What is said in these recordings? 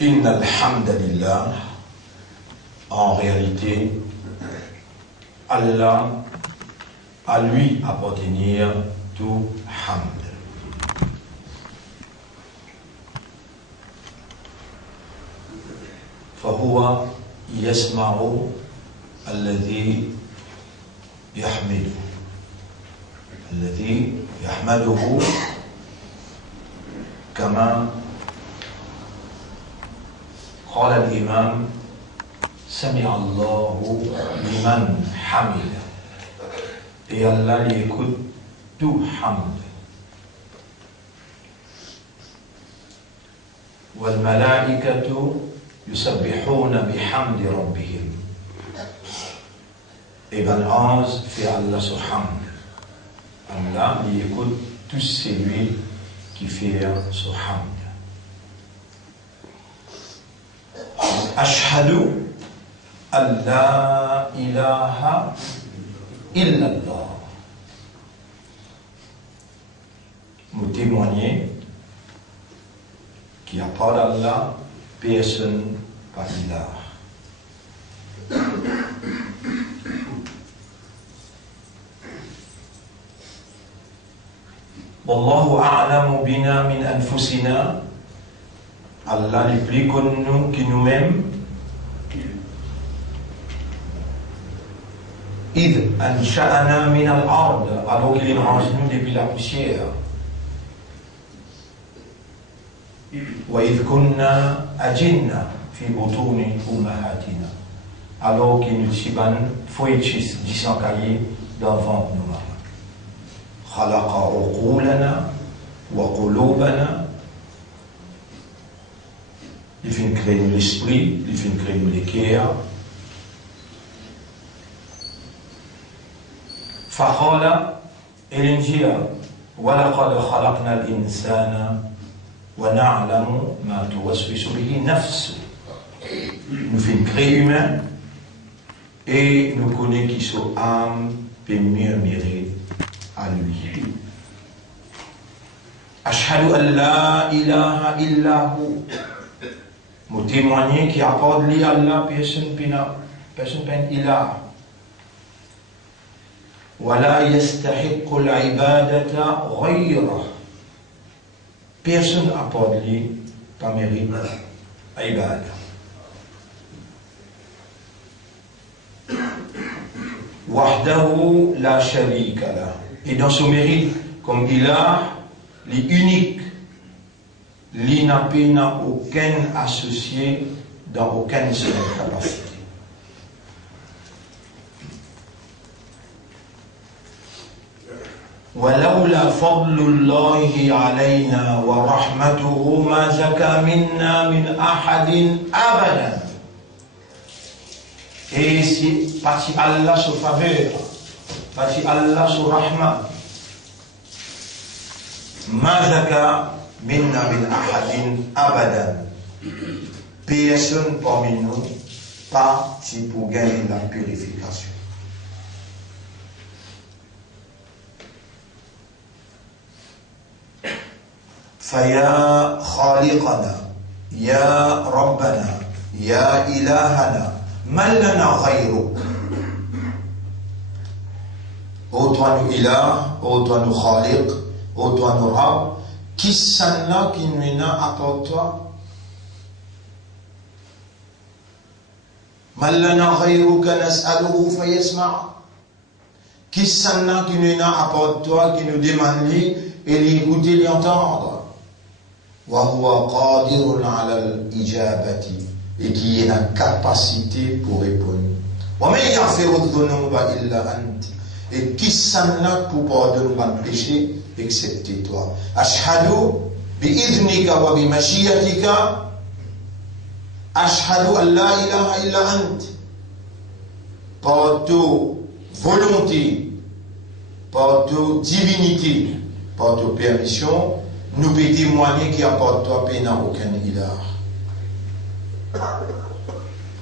Inna alhamdulillah, en réalité, Allah, à lui appartenir tout hamd. فهو يسمع الذي يحمده كما قال الإمام سمع الله لمن حمده. Et Allah lui écoute tout hamd. والملائكة يسبحون بحمد ربهم. Et ben ange fait Allah sur hamd. Allah lui écoute tout celui qui fait sur hamd. Ashhadu an la ilaha illallah. Nous témoignons qu'il n'y a pas d'Allah, personne pas d'Ilah. Wallahu a'lamu bina min anfusina. Allah est plus connu que nous-mêmes. إذ أنشأنا من الأرض, alors qu'il nous range nous depuis la poussière. وإذ كنا أجنة في بطون أمهاتنا, alors qu'il nous chiban fouetchis disancaillés dans le ventre nous. خلق عقولنا وقلوبنا. Il fait créer l'esprit, il fait créer le cœur. فقال الإنجيل ولقد خلقنا الإنسان ونعلم ما توسوس به نفسه. Nous faisons créer humain et nous connaissons qui son âme peut murmurer à lui. Ashhadu an la ilaha illa hu. Nous témoignons qu'il apporte li Allah, personne peine ilah. ولا يستحق العبادة غيره. Personne apporte lui pas mérite ibada. Wahdahu la sharika lah. Et dans son mérite, comme ilah, il est unique. Il n'a aucun associé dans aucune seule capacité. ولولا فضل الله علينا ورحمته ما زكى منا من أحد أبدا. Et c'est parce Allah se faveur, parce Allah se rahma, ما زكى منا من أحد أبدا. Personne parmi nous pas si pour gagner la purification. فيا خالقنا يا ربنا يا إلهنا من لنا غيرك. Ô toi nous ilah, ô toi nous khaliq, ô toi nous rab, qui s'en qui nous n'a à part toi? من لنا غيرك نسأله فيسمع. Qui s'en qui nous n'a à part toi, qui nous demande et l'écouter, l'entendre. وهو قادر على الإجابة, et qui est la capacité pour répondre. ومن يغفر الذنوب إلا أنت, et qui s'en a pour pardonner le péché excepté toi. أشهد بإذنك وبمشيئتك أشهد أن لا إله إلا أنت. Par ta volonté, par ta divinité, par ta permission, nous pouvons témoigner qu'il n'y a pas de toi, il n'y a aucun ilah.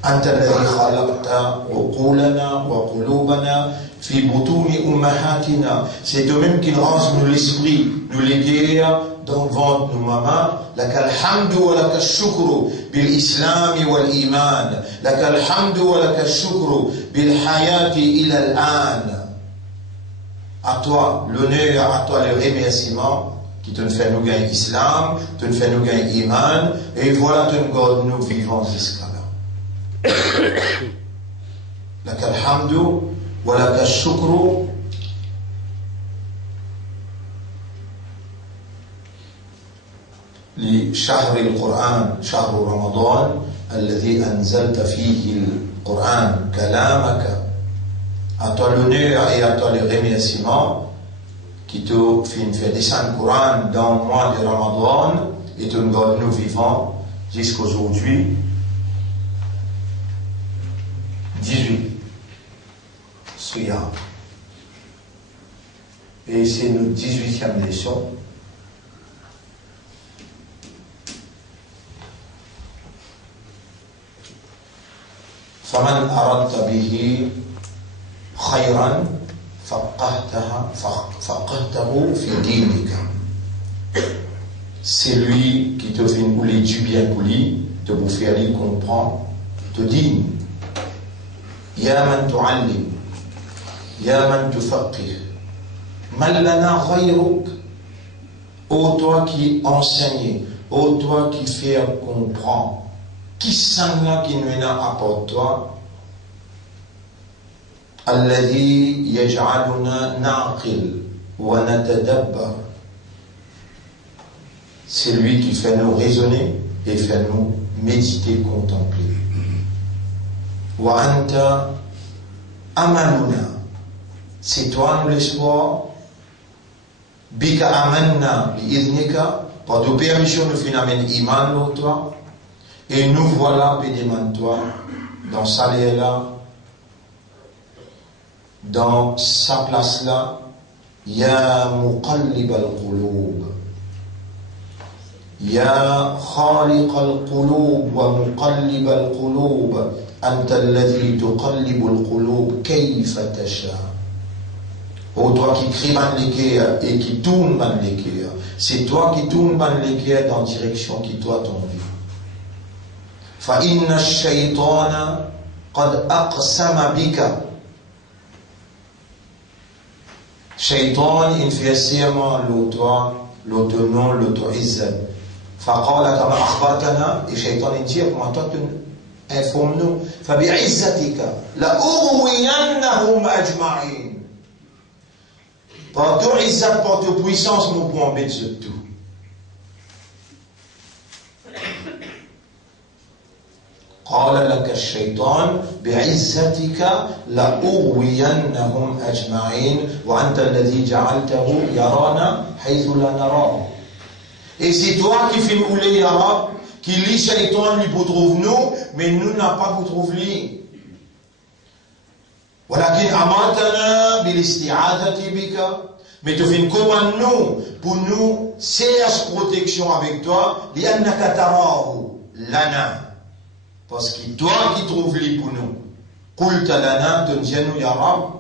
أنت الذي خلقت عقولنا وقلوبنا في بطون أمهاتنا. C'est de même qu'il range nous l'esprit, nous les guerres devant nous, maman, lakal hamdu wa lakal shukru bil islami wal iman, lakal hamdu wa lakal shukru bil hayati ila al-an. À toi l'honneur, à toi le remerciement, qui te fait nous gagner islam, te fait nous gagner iman, et voilà, te nous vivons jusqu'à là. Lakal hamdu wa lakal shukru لشهر القرآن شهر رمضان الذي أنزلت فيه القرآن كلامك. À toi l'honneur et à toi le remerciement qui te fait descendre le Coran dans le mois de Ramadan et te garde nous vivants jusqu'à aujourd'hui. 18. Siyam. Et c'est notre 18e leçon. فمن أردت به خيرا فقهته في دينك. C'est lui qui te fait couler du bien pour lui, te faire lui comprendre, te dit يا من تعلم يا من تفقه من لنا غيرك. Ô toi qui enseigne, ô toi qui fait comprendre, qui s'en qui nous a apporté toi, الذي يجعلنا نعقل ونتدبر. C'est lui qui fait nous raisonner et fait nous méditer, contempler. وأنت أملنا. C'est toi nous l'espoir. بك آمنا بإذنك. Par ta permission nous finamène iman pour toi. Et nous voilà, pédément-toi, dans sa là, dans sa place là, Ya muqallib al-qulub, Ya khaliq al-qulub wa muqallib al-qulub, Anta alladhi tuqallib al-qulub kayfa tasha. Ô toi qui crée les cœurs et qui tourne les cœurs, c'est toi qui tourne les cœurs dans la direction qui toi t'envie. فإن الشيطان قد أقسم بك. شيطان إن في السيما l'autonom, l'auto-izzat. فقال كما أخبرتنا الشيطان إنتي كما informe-nous فبعزتك لأغوينهم أجمعين. Par ton izzat, par ta puissance, nous pouvons mettre tout. قال لك الشيطان بعزتك لأغوينهم أجمعين وأنت الذي جعلته يرانا حيث لا نراه. Et c'est toi qui fais mouler Yara, qui lit Shaitan lui pour trouver nous, mais nous n'a pas pour trouver lui. ولكن أمرتنا بالاستعاذة بك. Mais tu fais une commande nous pour nous chercher protection avec toi. لأنك تراه لنا. Parce que toi qui trouves les pour nous, قلت لنا تنجنوا يا رب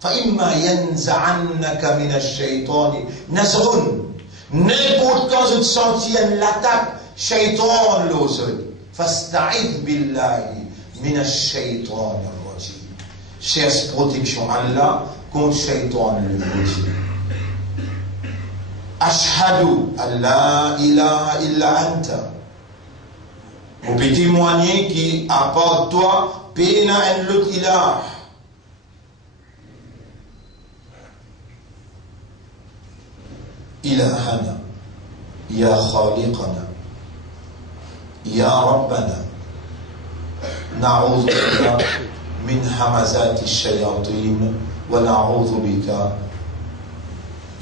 فإما ينزعنك من الشيطان نزغ. N'importe quand je te sens l'attaque, shaitan l'ose. فاستعذ بالله من الشيطان الرجيم. Cherche protection Allah contre shaitan le maudit. أشهد أن لا إله إلا أنت. On peut témoigner qui apporte toi péna en l'autre ilah. إلهنا يا خالقنا يا ربنا نعوذ بك من همزات الشياطين ونعوذ بك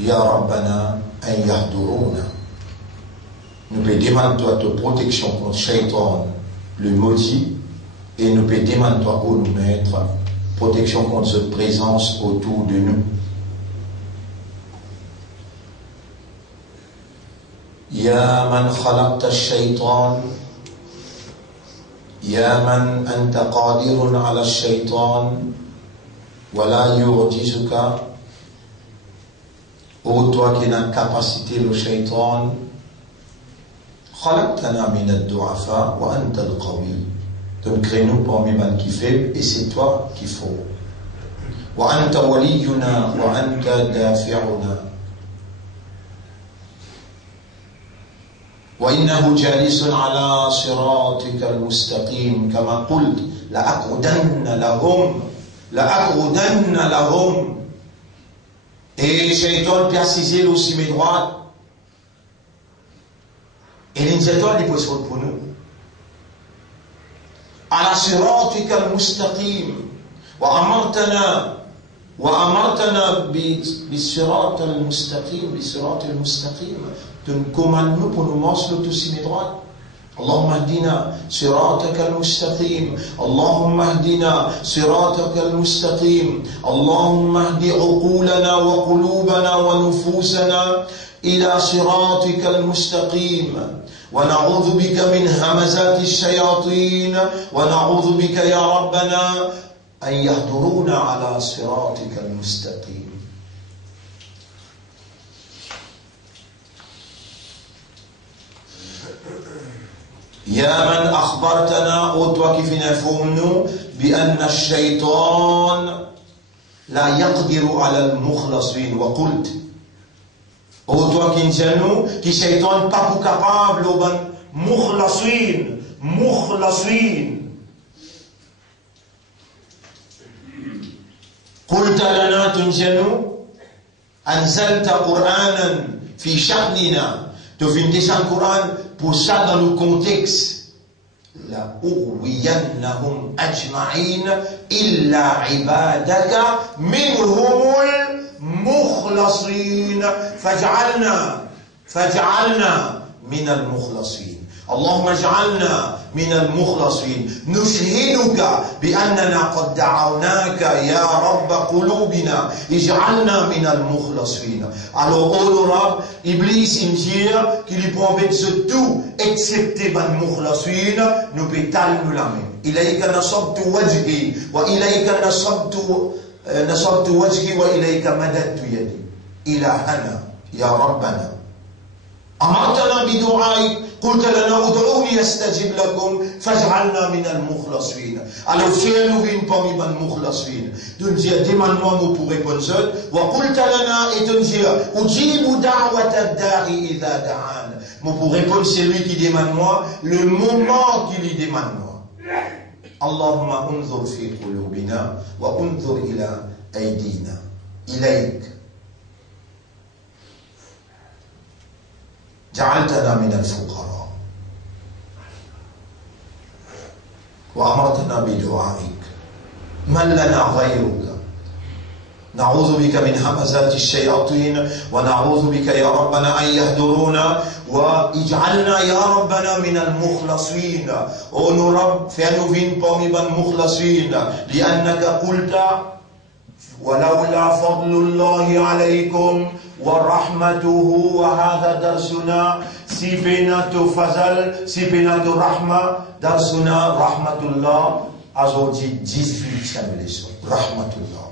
يا ربنا أن يحضرونا. Nous peut demander toi ta protection contre Shaitan, le maudit, et nous peut demander toi, ô nous maître, protection contre cette présence autour de nous. يا من خلقت الشيطان يا من أنت قادر على الشيطان ولا يعجزك ô toi qui n'as capacité le shaitan, khalaqtana min ad-du'afa wa anta al-qawi. Donc crée-nous parmi les qui fait, et c'est toi qu'il faut. Wa anta waliyuna wa anta dafi'una. وإنه جالس على صراطك المستقيم كما قلت لأقعدن لهم. Et Shaitan persisait aussi mes droites. Et l'initiateur est possible pour nous. على صراطك المستقيم وأمرتنا بالصراط المستقيم. Donc, commande-nous pour nous marcher tous mes droits. اللهم اهدنا صراطك المستقيم اللهم اهدنا صراطك المستقيم اللهم اهد عقولنا وقلوبنا ونفوسنا إلى صراطك المستقيم ونعوذ بك من همزات الشياطين ونعوذ بك يا ربنا أن يهدرونا على صراطك المستقيم. يا من أخبرتنا أوتوا كيف نفهمنا بأن الشيطان لا يقدر على المخلصين وقلت أوتوا كنجنو كي شيطان باكو كابابل وبن مخلصين قلت لنا تنجنو أنزلت قرآنا في شأننا تفندش القرآن pour ça dans le contexte la أغوينهم أجمعين إلا عبادك منهم المخلصين فاجعلنا من المخلصين. اللهم اجعلنا من المخلصين. نشهدك بأننا قد دعوناك يا رب قلوبنا اجعلنا من المخلصين. Alors oh le Rab, Iblis il dit qu'il lui promet de tout excepté ban mukhlasin, nous pétale nous la main. إليك نصبت وجهي وإليك نصبت وجهي وإليك مددت يدي. إلهنا يا ربنا أمرتنا بدعائك قلت لنا ادعوني استجب لكم فاجعلنا من المخلصين. Alors si nous vient parmi les مخلصين donc dire demande-moi pour répondre وقلت لنا et donc dire أجيب دعوة الداعي إذا دعان. Pour répondre c'est lui qui demande moi le moment qu'il lui demande moi. اللهم انظر في قلوبنا وانظر إلى أيدينا إليك جعلتنا من الفقراء وأمرتنا بدعائك من لنا غيرك نعوذ بك من همزات الشياطين ونعوذ بك يا ربنا أن يهدرونا واجعلنا يا ربنا من المخلصين. أو رب فأنو فين parmi المخلصين لأنك قلت ولولا فضل الله عليكم ورحمته وهذا درسنا سيبينات فضل سيبينات رحمة درسنا رحمة الله أزوجي 18 leçon رحمة الله.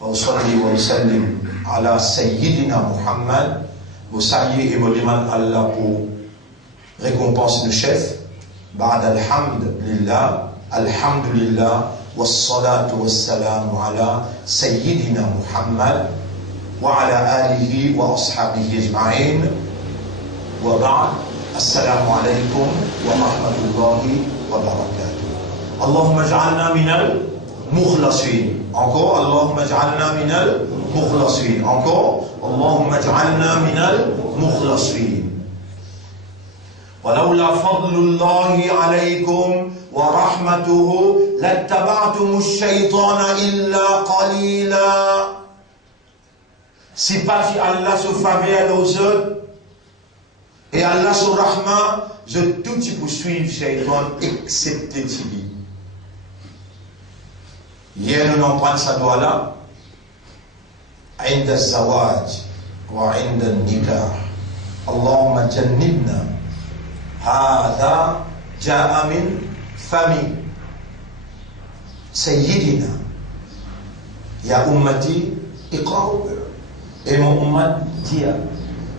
وصلي وسلم على سيدنا محمد وسعي إموليمان الله pour récompense le chef بعد الحمد لله الحمد لله والصلاة والسلام على سيدنا محمد وعلى آله وأصحابه أجمعين وبعد السلام عليكم ورحمة الله وبركاته. اللهم اجعلنا من المخلصين. Encore اللهم اجعلنا من المخلصين. Encore اللهم اجعلنا من المخلصين. ولولا فضل الله عليكم ورحمته لاتبعتم الشيطان إلا قليلا. Si pas si Allah se faveur aux autres et Allah se rahma, je tout y poursuivre Shaitan excepté Tibi. Hier nous n'en prenons ça doigt là عند الزواج وعند النكاح. اللهم جنبنا هذا جاء من فم سيدنا يا أمتي اقرأوا Et mon ummat dit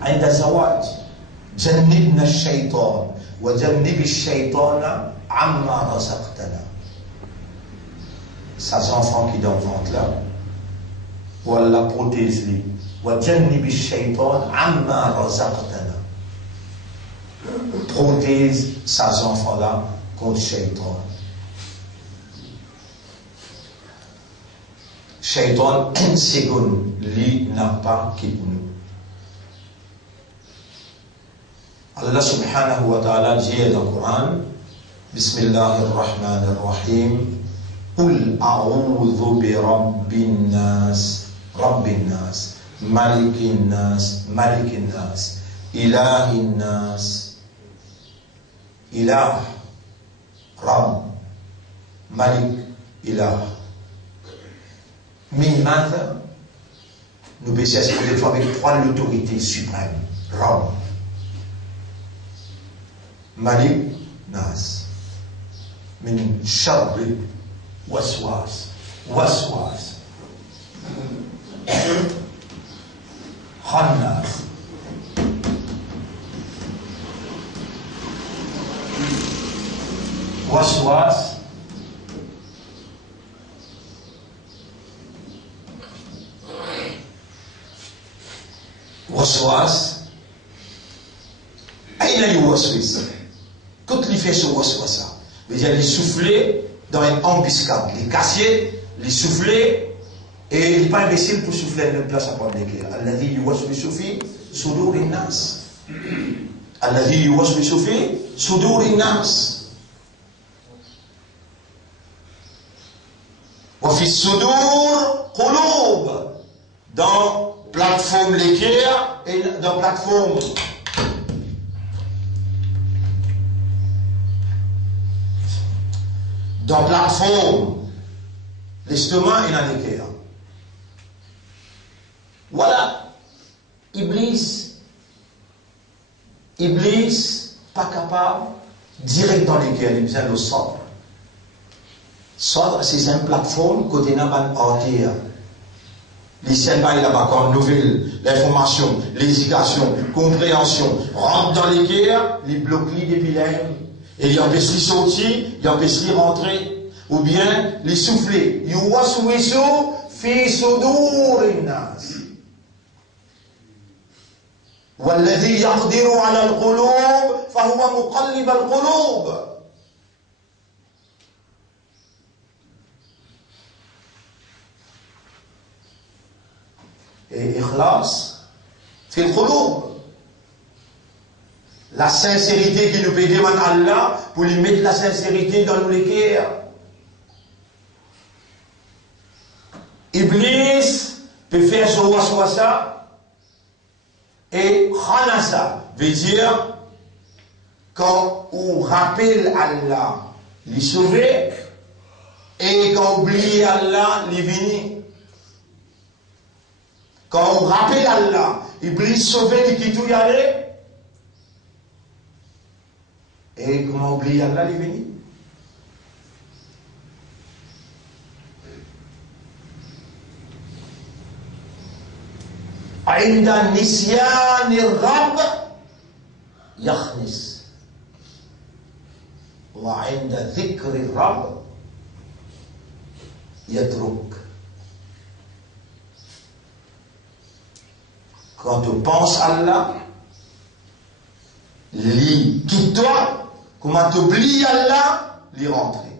عند الزواج جنبنا الشيطان وجنب الشيطان عما رزقتنا. Ces enfants qui dans le ventre là, ou Allah protège-les. وجنب الشيطان عما رزقتنا. Protège ces enfants là contre Shaitan. Shaitan, une seconde, lui n'a pas quitté nous. Allah subhanahu wa ta'ala dit dans le Coran, Bismillahirrahmanirrahim, Qul a'udhu bi rabbin nas, malikin nas, ilahin nas, ilah, Rabb, Malik, ilah. Min mata, nous baissons des fois avec trois l'autorité suprême. Rabb, Malik, Nas. Min sharri, waswas. Khannas. Waswas. Waswas. Aïna yuwaswis. Quand il fait ce waswasa, c'est-à-dire les souffler dans une embuscade, les casser, les souffler, et il n'est pas imbécile pour souffler à une place à prendre l'équerre. Alladhi yuwaswisu fi sudurin nas. Alladhi yuwaswisu fi sudurin nas. Wa fi sudur qulub. Dans plateforme l'équerre et dans plateforme l'estomac et la l'équerre. Voilà. Iblis, pas capable, direct dans l'équerre, il besoin de sort. Sort, c'est une plateforme côté n'a pas d'ortière. Les scènes là-bas, comme nouvelles, l'information, l'éducation, compréhension, rentre dans l'équerre, les bloquent depuis l'air, et ils empêchent les sortir, ils empêchent les rentrer, ou bien les souffler. Yuwaswisu fi sudurin nas. والذي يقدر على القلوب فهو مقلب القلوب. Et ikhlas fi al-qulub. La sincérité qui nous peut demander Allah pour lui mettre la sincérité dans nos cœurs. Iblis peut faire ce waswasa et khanasa veut dire quand on rappelle Allah, les sauver, et quand on oublie Allah, les venir. Quand on rappelle Allah, Iblis sauver les qui tout y aller, et comment oublier Allah, les venir. عند نسيان الرب يخنس وعند ذكر الرب يترك. Quand tu penses à Allah, quitte-toi, comment tu oublies Allah, l'y rentrer.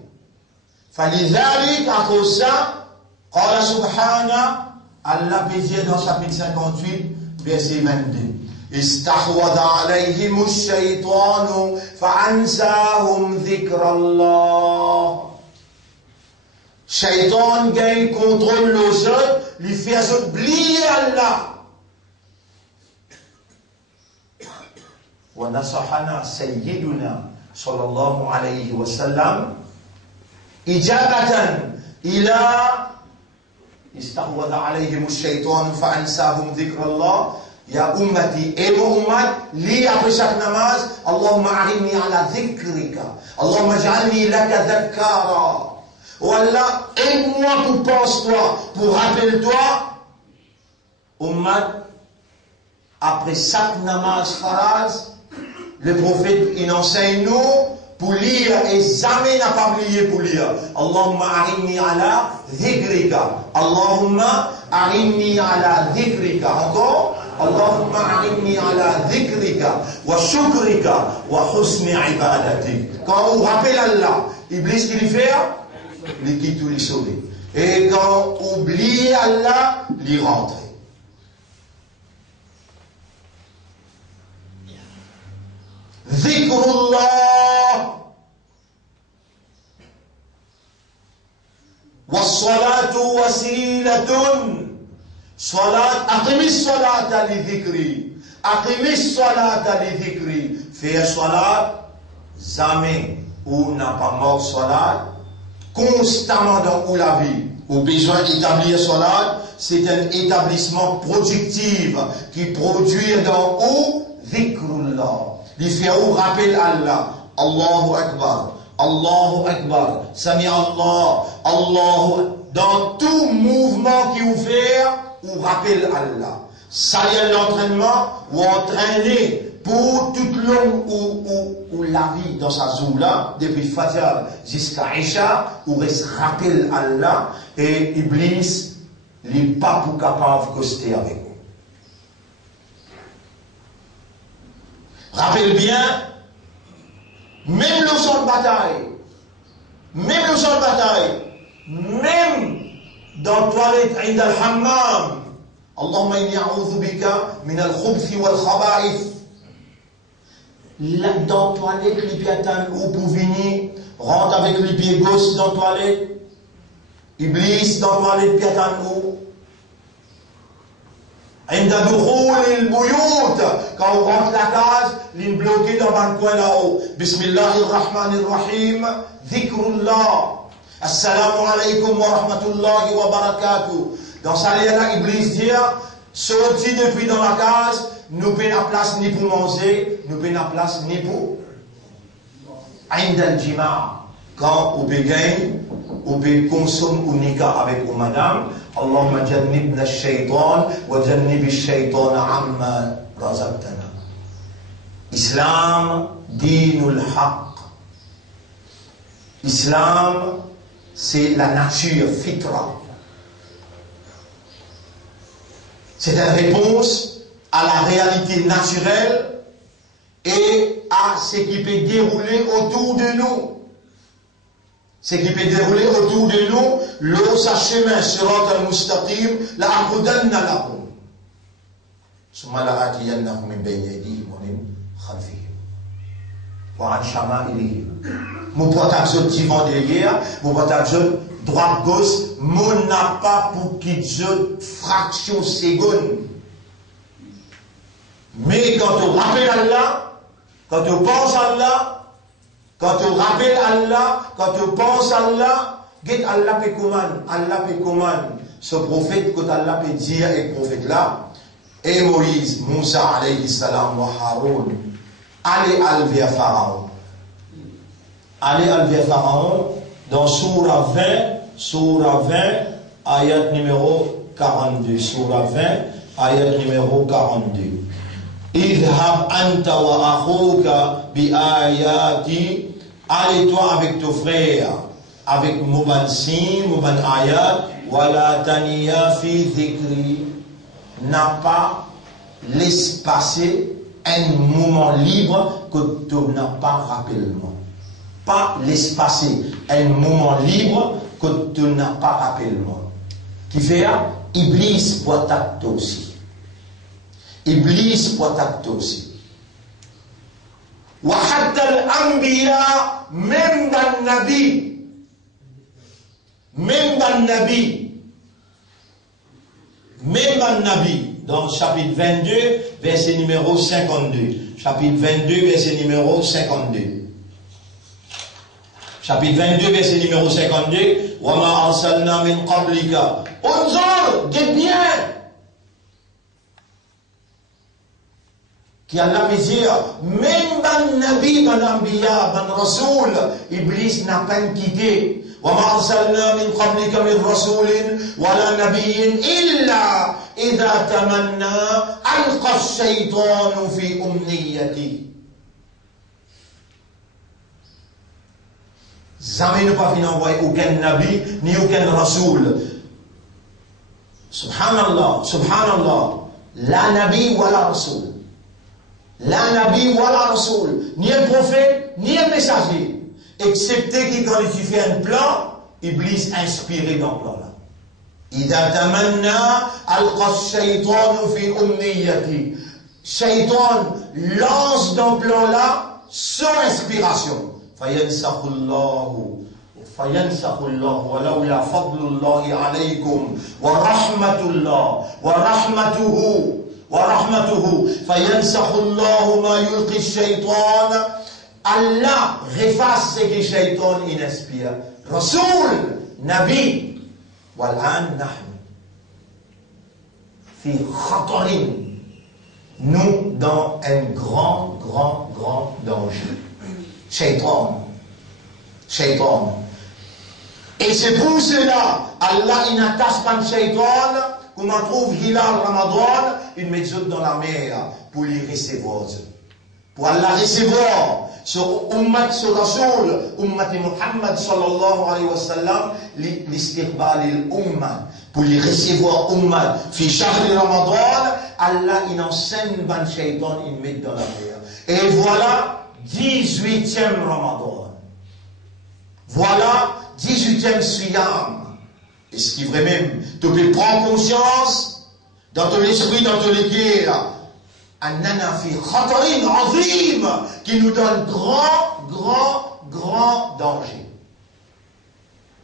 فلذلك à cause ça, قال سبحانه, Allah peut dire dans chapitre 58, verset 22, استحوذ عليهم الشيطان فأنساهم ذكر الله. Shaitan gagne contrôle les autres, lui fait oublier Allah. ونصحنا سيدنا صلى الله عليه وسلم إجابة إلى استحوذ عليهم الشيطان فأنساهم ذكر الله. يا أمتي أي أمت لي après chaque namaz اللهم أعني على ذكرك اللهم اجعلني لك ذكارا. Oh Allah, aide-moi pour pense-toi, pour rappelle-toi Ummat, après chaque namaz faraz, le prophète, il enseigne nous pour lire et jamais n'a pas oublié pour lire. Allahumma arinni ala dhikrika. Allahumma arinni ala dhikrika. Encore. Allahumma arinni ala dhikrika wa shukrika wa husni ibadatik. Quand on rappelle Allah, Iblis qui lui fait, il quitte tout les sauver. Et quand on oublie Allah, il rentre. Dhikrullah was-salatu wasilatun. Salat, aqimis salata li dhikri. Aqimis salata li dhikri. Faire salat, jamais ou n'a pas mort salat, constamment dans la vie. Au besoin d'établir salat, c'est un établissement productif qui produit dans où dhikrullah. Il fait où rappel Allah. Allahu Akbar. Allahu Akbar. Sami Allah. Allahu. Dans tout mouvement qui vous fait, ou rappelle Allah. Ça y est l'entraînement ou entraîner pour toute longue ou la vie dans sa zoula, depuis Fajr jusqu'à Isha, ou reste rappelle Allah et Iblis n'est pas pour capable de coster avec vous. Rappelle bien, même le champ de bataille, même dans la toilette, عند الحمام, اللهم إني أعوذ بك من الخبث والخبائث. Dans la toilette, les pieds ou pour venir, rentre avec les pieds gauche dans la toilette. Iblis dans la toilette, pieds ou. عند دخول البيوت, quand on rentre la case, il est bloqué dans le coin là-haut. Bismillahirrahmanirrahim, dhikrullah. Assalamu alaikum wa rahmatullahi wa barakatuh. Dans sa là, Iblis dit, sorti depuis dans la case, nous n'avons pas place ni pour manger, nous n'avons pas place ni pour. Aïnd al-jima, quand on peut gagner, on peut consommer ou nikah avec une madame, Allahumma jannibna ash-shaytan wa jannib ash-shaytan amma razaqtana. Islam, dinul haqq. Islam, c'est la nature, fitra. C'est une réponse à la réalité naturelle et à ce qui peut dérouler autour de nous. Ce qui peut dérouler autour de nous, l'eau sa chemin sirat al-mustaqim, la aqudanna lakum. Summa la atiyannahum min bayni aydihim wa min khalfihim. Wa an shama'ilihim. Mon protection devant derrière, mon protection droite gauche, mon n'a pas pour qu'il je fraction seconde. Mais quand on rappelle Allah, quand on pense à Allah, quand on rappelle Allah, quand on pense à Allah, Allah peut commander. Ce prophète, quand Allah peut dire, et le prophète là, et Moïse, Moussa alayhi salam wa Haroun, allez vers Pharaon. Allez vers Pharaon dans Surah 20, ayat numéro 42. Surah 20, ayat numéro 42. Idhab anta wa akhuka bi ayati. Allez toi avec ton frère, avec Mouban Sin, Mouban Ayat, wala taniya fi dhikri. N'a pas laissé passer un moment libre que tu n'as pas rappellement. Pas laisse passer un moment libre que tu n'as pas rappellement. Qui fait Iblis pour t'acter aussi. Iblis pour t'acter aussi. Wa hatta al-anbiya, même dans Nabi, dans chapitre 22, verset numéro 52. Chapitre 22, verset numéro 52. Chapitre 22, verset numéro 52. Wa ma arsalna min qablika. Unzur, guette bien. Qui Allah veut dire, même ban Nabi, ban Anbiya, ban Rasoul, Iblis n'a pas quitté. وما أرسلنا من قبلك من رسول ولا نبي إلا إذا تمنى ألقى الشيطان في أمنيته. Jamais ne pas venir envoyer aucun nabi ni aucun rasoul. Subhanallah, subhanallah. La nabi wa la rasoul. La nabi wa la rasoul. Ni un prophète, ni un messager. Excepté que quand il fait un plan, Iblis inspiré dans le plan là. إذا تمنى ألقى الشيطان في أمنيته. Shaitan lance dans le plan là sans inspiration. فينسخ الله ولولا فضل الله عليكم ورحمته فينسخ الله ما يلقي الشيطان. Allah efface ce que Shaitan inspire. Rasoul, Nabi, والآن نحن في خطر. Nous dans un grand danger. Shaitan. Et c'est pour cela, Allah il n'attache pas le Shaitan, comme on trouve Hilal Ramadan, il met dans la mer pour les recevoir. Pour Allah recevoir. Sur Ummat, sur Rasoul, Ummat Muhammad sallallahu alayhi wa sallam, l'istiqbal al-Ummat, pour les recevoir Ummat, fi shahr Ramadan, Allah il enseigne ban Shaitan, il met dans la mer. Et voilà, 18e Ramadan. Voilà 18e Siyam. Et ce qui est vrai même, tu peux prendre conscience dans ton esprit, dans ton cœur, Annana fi khatarin azim, qui nous donne grand danger.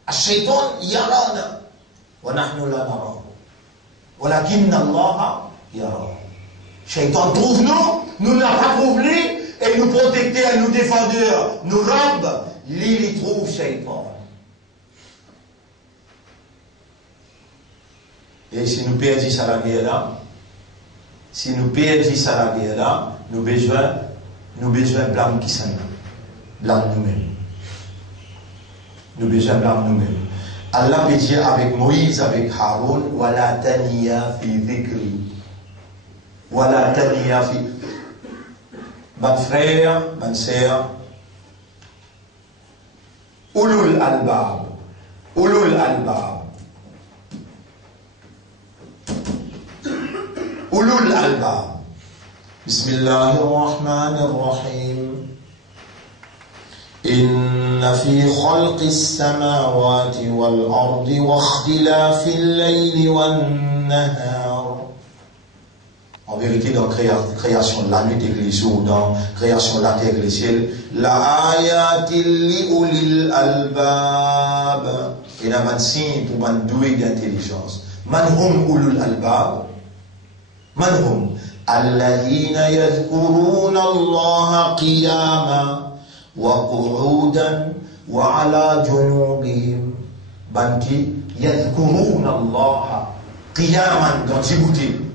Ash-Shaytan yarana, wa nahnu la nara. Walakinna Allah yara. Shaitan trouve nous n'a pas trouvé. Et nous protecteurs, nous défendeurs, nous robes, l'île trouve Shaitan. Et si nous perdons ça la guerre là, nous besoin blâme qui s'en blâme nous-mêmes. Nous besoin blâme nous-mêmes. Allah peut dire avec Moïse, avec Haroun, wala taniya fi dhikri. Wala taniya fi. Ban frère, ban sœur, ulul albab, Bismillahirrahmanirrahim. Inna fi khalqis samawati wal ardi wa ikhtilafil layli wan nahar. En vérité, dans la création de la nuit et les jours, dans la création de la terre et les ciels, la ayatil li ulil albab. Il y a un signe pour un doué d'intelligence. Manhum ulul albab. Manhum. Alladhina yadhkuruna Allah qiyama wa qu'udan wa ala junubihim. Banki yadhkuruna Allah qiyaman dans Djibouti.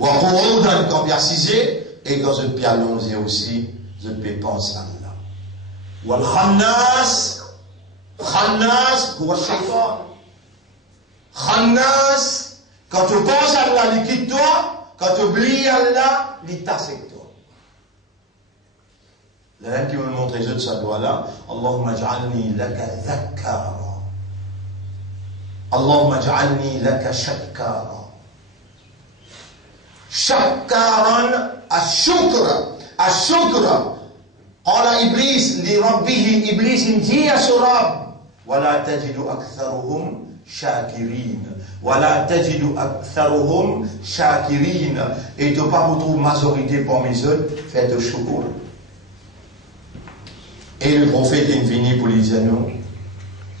Quand bien assisé, et quand je peux allonger aussi, je peux penser à Allah. Wal khannas pour le shaitan. Khannas, quand tu penses à Allah, il quitte toi, quand tu oublies Allah, il tasse avec toi. L'un qui me montre les autres, ça doit là, Allahumma ja'alni laka dhakkara. Allahumma ja'alni laka shakkara. شكرا الشكر قال إبليس لربه إبليس انتي يا سراب ولا تجد أكثرهم شاكرين et de pas vous trouver majorité parmi eux faites le shukr. Et le prophète est venu pour les dire nous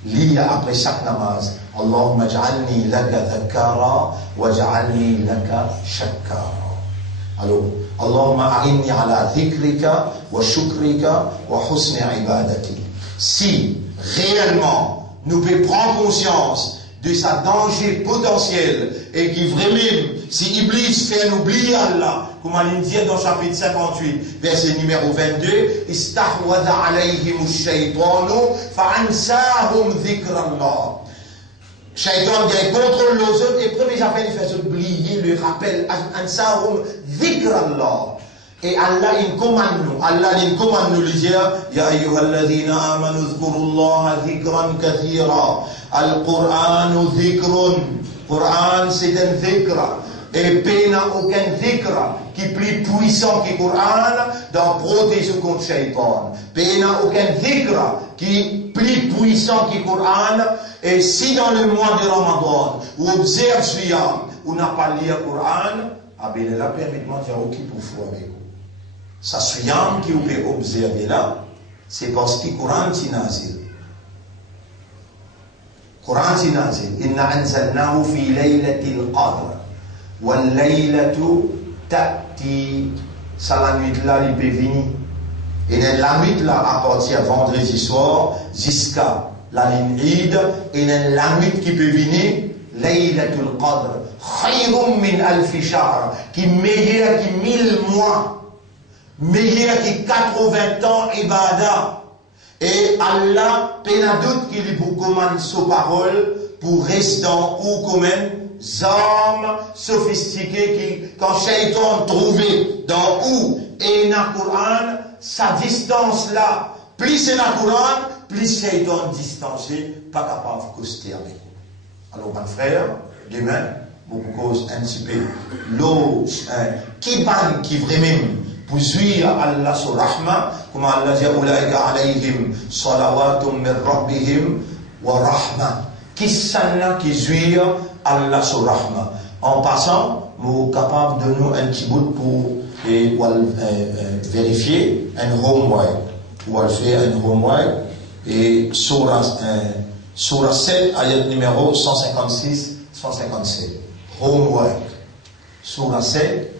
lis après chaque namaz اللهم اجعلني لك ذكارا واجعلني لك شكارا. Alors, اللهم أعني على ذكرك وشكرك وحسن عبادتي. Si réellement nous pouvons prendre conscience de sa danger potentiel et qui vraiment, si Iblis fait oublier Allah, comme on dit dans le chapitre 58, verset numéro 22, istahwadha alayhim ash-shaytanu fa'ansahum dhikrallah. Shaitan vient contrôle les autres et premier appel il fait oublier le rappel ansahum dhikrallah. Et Allah il commande nous le dire ya ayyuhalladhina amanu dhkurullaha dhikran kathira. Al-Qur'an dhikrun. Qur'an c'est un dhikr. Et paix n'a aucun dhikr qui est plus puissant que le Coran dans protéger contre Shaitan. Paix n'a aucun dhikr qui est plus puissant que le Coran. Et si dans le mois de Ramadan, ou observe Siyam, ou n'a pas lu le Coran, ah bien là, permettez-moi de dire qui pour vous avec vous. Ça Siyam qui vous pouvez observer là, c'est parce que le Coran est nazil. Coran est nazil. Inna anzalnahu fi laylatil qadr. Wal-laylatu ta'ti. Ça la nuit là, il peut venir. Et la nuit là, à partir de vendredi soir, jusqu'à la ligne Eid, et la nuit qui peut venir, Laylatul Qadr, khayrum min alfi shahr, qui est meilleur que 1000 mois, meilleur que 80 ans ibadah. Et Allah, peine doute qu'il vous commande sa parole pour rester dans ou comme armes sophistiquées qui, quand Shaitan trouvé dans où et dans le Coran, sa distance là, plus c'est dans le Coran, plus Shaitan distancé, pas capable de coster avec vous. Alors, mon frère, demain, vous cause un petit peu l'eau, qui vraiment pour suivre Allah sur Rahma, comme Allah dit, Ulaika alayhim salawatum min rabbihim wa rahma. Qui s'en qui suit Allah sur Rahma. En passant, nous sommes capables de nous un petit bout pour vérifier un homework. Ou à faire un homework. Et Surah 7, ayat numéro 156-157. Homework. Surah 7,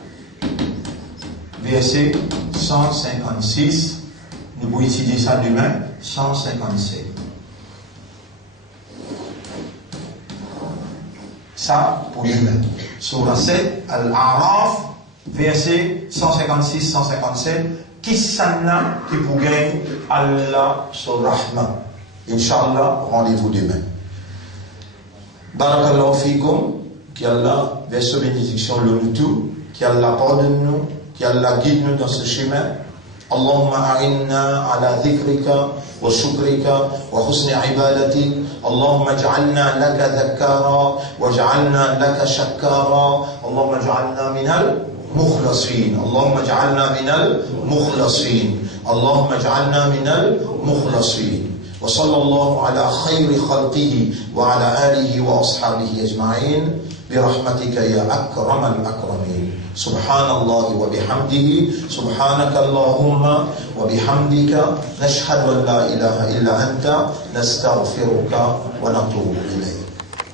verset 156. Nous pouvons étudier ça demain, 157. Ça pour demain. Surah 7, Al-A'raf, verset 156-157. Qui s'en a qui vous gagne Allah sur Rahman. Inch'Allah, rendez-vous demain. Barakallahu fikum, qu'Allah verse bénédiction le nous tout, qu'Allah pardonne nous, qu'Allah guide nous dans ce chemin. Allahumma a'inna ala dhikrika wa shukrika wa husni ibadatik. Allahumma ij'alna laka dhakkara wa ij'alna laka shakkara. Allahumma ij'alna minal مخلصين اللهم اجعلنا من المخلصين اللهم اجعلنا من المخلصين وصلى الله على خير خلقه وعلى آله وأصحابه أجمعين برحمتك يا أكرم الأكرمين سبحان الله وبحمده سبحانك اللهم وبحمدك نشهد أن لا إله إلا أنت نستغفرك ونتوب إليك